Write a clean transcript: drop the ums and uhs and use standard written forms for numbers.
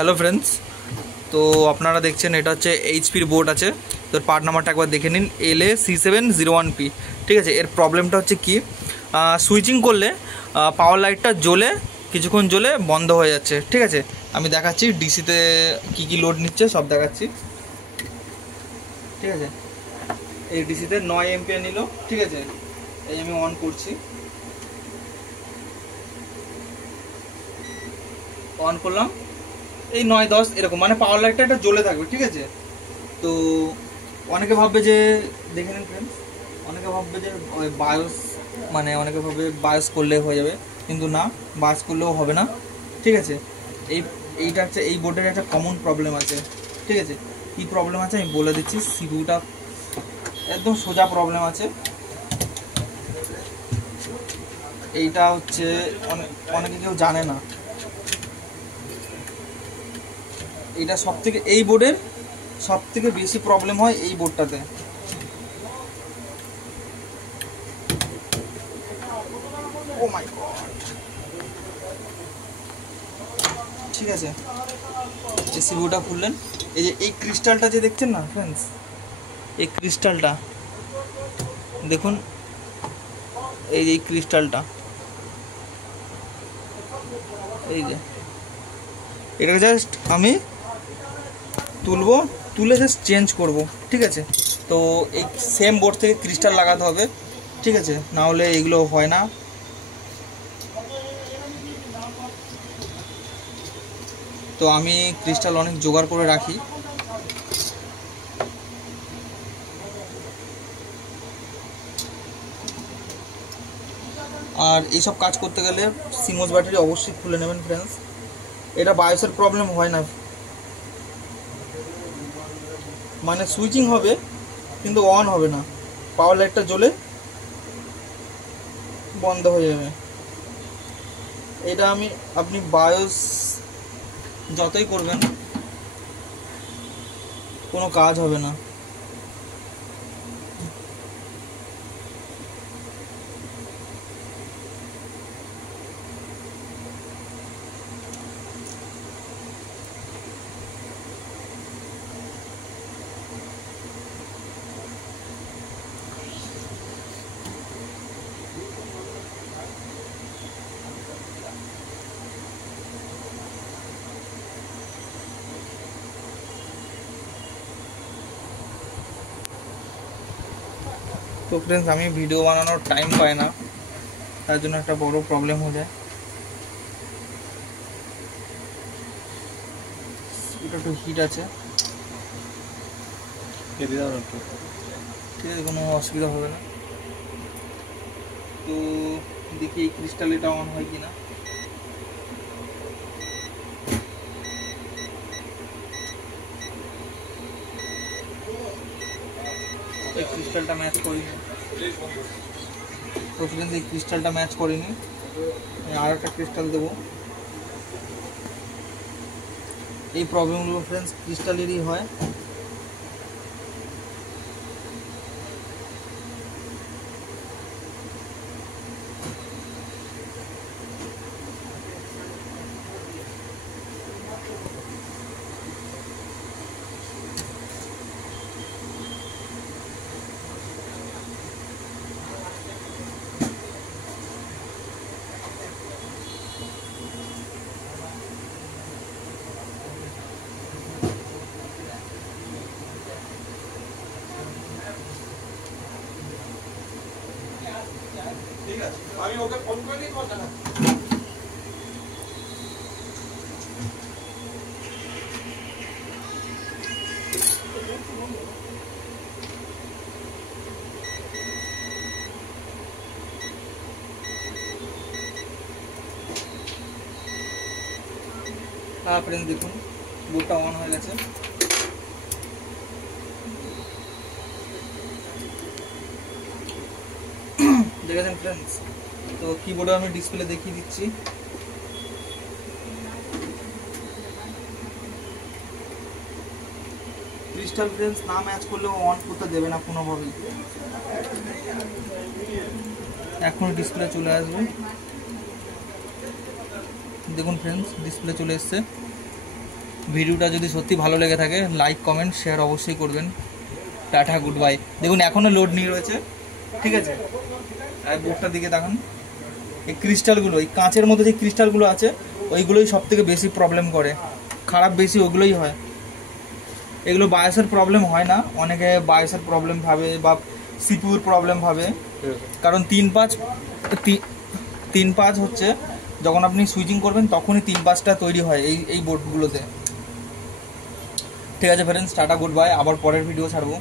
Hello friends, তো আপনারা দেখছেন এটা হচ্ছে এইচপির বোর্ড আছে। তো পার্ট নাম্বারটা একবার দেখে নিন, LA C701P। ঠিক আছে, এর প্রবলেমটা হচ্ছে কি, সুইচিং করলে পাওয়ার লাইটটা জ্বলে কিছুক্ষণ জ্বলে বন্ধ হয়ে যাচ্ছে। ঠিক আছে, আমি দেখাচ্ছি ডিসিতে কী কী লোড নিচ্ছে সব দেখাচ্ছি। ঠিক আছে, এই ডিসিতে 9 এম্পিয়ার নিল। ঠিক আছে, এই আমি অন করছি, অন করলাম, এই 9-10 এরকম, মানে পাওয়ার লাইটটা একটা জ্বলে থাকবে। ঠিক আছে, তো অনেকে ভাববে যে, দেখে নিন ফ্রেন্ডস, অনেকে ভাববে যে বায়োস, মানে অনেকে ভাববে বায়োস করলে হয়ে যাবে, কিন্তু না, বায়োস করলেও হবে না। ঠিক আছে, এইটা হচ্ছে এই বোর্ডের একটা কমন প্রবলেম আছে। ঠিক আছে, কী প্রবলেম আছে আমি বলে দিচ্ছি। সিপিইউটা একদম সোজা প্রবলেম আছে। এইটা হচ্ছে অনেকে কেউ জানে না, এটা সবথেকে, এই বোর্ডের সবথেকে বেশি প্রবলেম হয় এই বোর্ডটাতে। ও মাই গড। ঠিক আছে, এই সিপিইউটা খুললেন, এই যে এই ক্রিস্টালটা যে দেখছেন না ফ্রেন্ডস, এই ক্রিস্টালটা দেখুন, এই যে এই ক্রিস্টালটা, এই যে এটাকে জাস্ট আমি তুলবো, তুলে জাস্ট চেঞ্জ করব। ঠিক আছে, তো এই সেম বোর্ড থেকে ক্রিস্টাল লাগাতে হবে। ঠিক আছে, না হলে এগুলো হয় না। তো আমি ক্রিস্টাল অনেক জোগাড় করে রাখি। আর এইসব কাজ করতে গেলে সিমোস ব্যাটারি অবশ্যই খুলে নেবেন ফ্রেন্ডস। এটা বায়োসের প্রবলেম হয় না, মানে সুইচিং হবে কিন্তু অন হবে না, পাওয়ার লাইটটা জ্বলে বন্ধ হয়ে যাবে। এটা আপনি বায়োস যতই করবেন কোনো কাজ হবে না। তো ফ্রেন্ডস, আমি ভিডিও বানানোর টাইম পাই না, তার জন্য একটা বড় প্রবলেম হয়ে যায়। এটা একটু হিট আছে, ঠিক আছে, কোনো অসুবিধা হবে না। তো দেখি এই ক্রিস্টাল এটা অন হয় কিনা। এই ক্রিস্টালটা ম্যাচ করিনি, তো ফ্রেন্ডস এই ক্রিস্টালটা ম্যাচ করিনি, আর একটা ক্রিস্টাল দেবো। এই প্রবলেমগুলো ফ্রেন্ডস ক্রিস্টালেরই হয়। ঠিক আছে, আমি ওকে ফোন করে নিই, তোমার জানা। হ্যাঁ ফ্রেন্ডস, দেখুন বোর্ডটা অন হয়ে গেছে। দেখেছেন ফ্রেন্ডস, তো কিবোর্ডে আমি ডিসপ্লে দেখিয়ে দিচ্ছি। ক্রিস্টাল ফ্রেন্ডস না ম্যাচ করলেও অন করতে দেবে না কোনোভাবেই। এখন ডিসপ্লে চলে আসবে, দেখুন ফ্রেন্ডস ডিসপ্লে চলে এসছে। ভিডিওটা যদি সত্যি ভালো লেগে থাকে লাইক কমেন্ট শেয়ার অবশ্যই করবেন। Tata, good bye. দেখুন এখনও লোড নিয়ে রয়েছে, ঠিক আছে। আর বোর্ডটার দিকে দেখুন, এই ক্রিস্টালগুলো, এই কাঁচের মধ্যে যে ক্রিস্টালগুলো আছে ওইগুলোই সব থেকে বেশি প্রবলেম করে, খারাপ বেশি ওগুলোই হয়। এগুলো বায়োসের প্রবলেম হয় না, অনেকে বায়োসের প্রবলেম ভাবে বা সিপিউর প্রবলেম ভাবে, কারণ 3-5 হচ্ছে যখন আপনি সুইচিং করবেন তখনই 3-5টা তৈরি হয় এই বোর্ডগুলোতে। ঠিক আছে ফ্রেন্ডস, টাটা, গুড বাই, আবার পরের ভিডিও ছাড়বো।